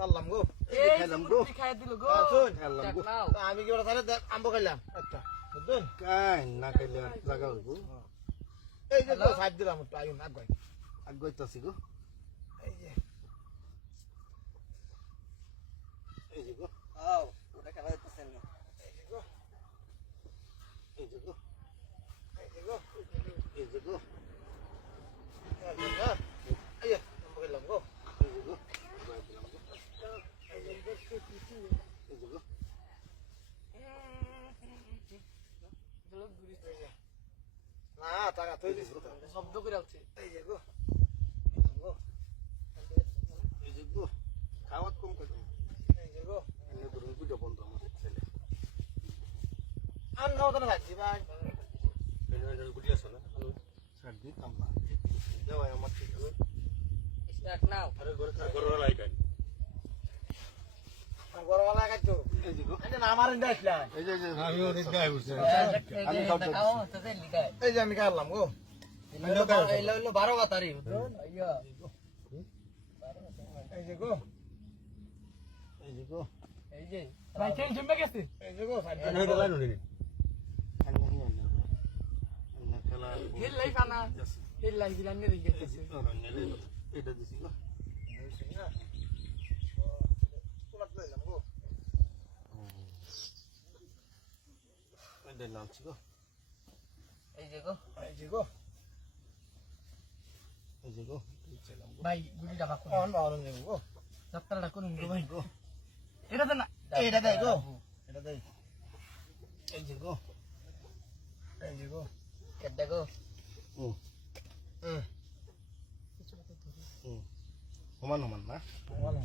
সারলাম গো এই খাইলাম গো খাই দিল গো শুন দেখ নাও আমি কি বড় তাহলে আম্ব খাইলাম আচ্ছা বুঝছেন কাই না খাইলে আর জায়গা হইব এই যে সাইড দিলাম একটু আইন আগাই আগাইতাছি গো এই যে গো আও ওটা খেলা হইতেছে না এই যে গো এই যে গো এই যে গো এই যে গো এই যে আম্ব খাইলাম গো এই যে গো বাই দিলাম গো এই যে এই যে গো না টাকা তুই দিস শব্দ করে আছে এই যে গো এই যে গো খাওয়াত কম করে এই যে গো এনে ধরুন পূজা বন্ধ আমার ছেলে আর নাও তো না যাচ্ছি ভাই এনে গুটি আছে না আলু ছাড় দি কামলা যাও আমার ঠিক আছে স্টার্ট নাও আরে ঘরে লাগাই গরমলা খাইছো এই যে গো এই যে না আমার ইন্ডা আসলা এই যে আমি ওরে গায় বসে আমি খাও তো লিখাই এই যে আমি খাইলাম গো এই লো 12 বাতারি আইয়া এই যে গো এই যে গো এই যে ভাই চেন জমে গেছে এই যে গো এনে গেলা নুনি এনে খেলা হেল লাই কানা হেল লাই দিলাম নে দিতেছে এটা দিছি গো এটা নামছি গো এই যে গো এই যে গো এই যে গো চলাম গো ভাই গুড়িটা বাকো অন অন নেব গো যাত্রাটা করুন গো ভাই গো এটা তো না এটা দেই গো এটা দেই এই যে গো এই যে গো কেডা গো হুম হুম সমান সমান না ভালো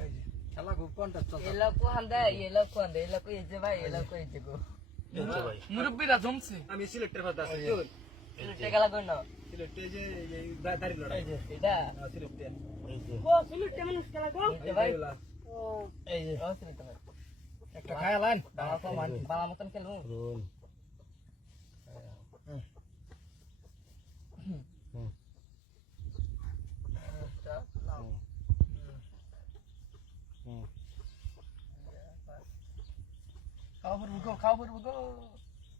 এই যে খেলা গো কোনটা চলছে এলা কো হান্দা এলা কো এই যে ভাই এলা কো এই যে গো এই যে ভাই মুরব্বিরা জমছে আমি সিলেক্টের কথা আছে সিলেটে গেলা কই না সিলেক্টে যে দাড়ি লড়াই এই যে এটা সিলেক্টে এই যে ও সিলেটে মানুষ খেলা গো এই যে ভাই ও এই যে ও সিলেটে ভাই একটা খায়ালান বাবা তো মান বাবা মতন খেলবো রোল খাও পড়বো গো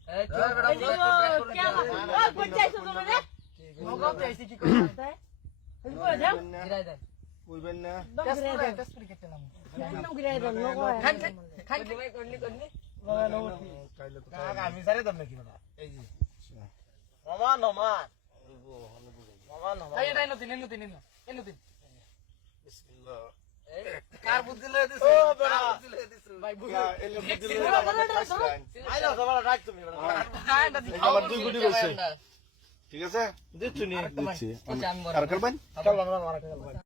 এই চল বেটা ও পঞ্চায়েত তো মানে মগো পেছি কি করতে এই কই যাও গিরাই দেন কইবেন না তেসপুরি কেটে নাম নাম গিরাই দেন মগো খান খান ভাই করনি বাবা নো কাইলে তো কাকা আমি সারে দম নাকি না এই যে মামা নমা মামা নমা এই এটাই নতুন নতুন বিসমিল্লাহ কার বুদ্ধি লয়ে দিছ ও বেটা ভাই বুদ্ধি এলে বুঝলে আইলো সবাই রাখ তুমি আমার দুই গুটি বলছে ঠিক আছে দিচ্ছুনি দিচ্ছি আমি আর করবেন চল মারা